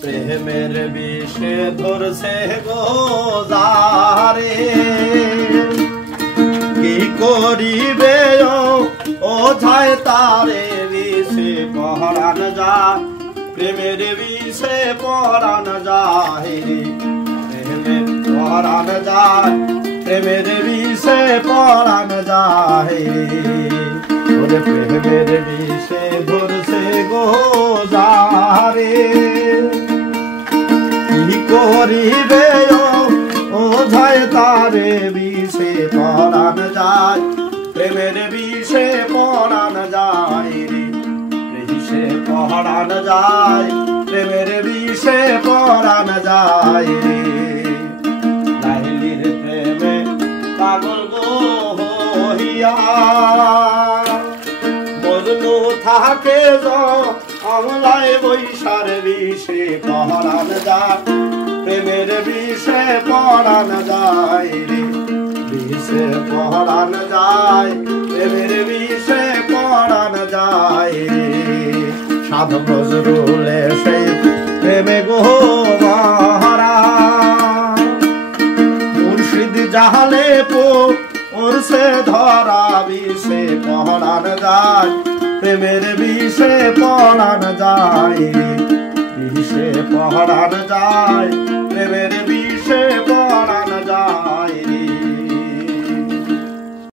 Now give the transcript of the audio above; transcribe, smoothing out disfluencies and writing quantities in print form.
প্রেমের বিষে ধরছে গো যারে, কি করিবে ও যায় তারে বিষে পরাণ যায়, প্রেমের বিষে পরাণ যায় রে, প্রেমের পরাণ যায়, প্রেমের বিষে পরাণ যায় রে, প্রেমের বিষে ধরছে গো যারে, কি করিবে ও যায় তারে বিষে পরাণ যায়, প্রেমের বিষে পরাণ যায় রে, বিষে পরাণ যায়, প্রেমের বিষে পরাণ যায় রে, লাহিলির প্রেমে পাগল গো হইয়া মজনু থাকে অমলায় বৈশার বিষে পরাণ যায়, প্রেমের বিষে পরাণ যায় রে, বিষে পরাণ যায়, প্রেমের বিষে পরাণ যায় রে, সাধু নজরুলে সেই প্রেমে গো মহারা, মুর্শিদ জাহালে পড়ছে ধরা বিষে পরাণ যায়, প্রেমের বিষে পরাণ যায়, বিষে পরাণ যায়, প্রেমের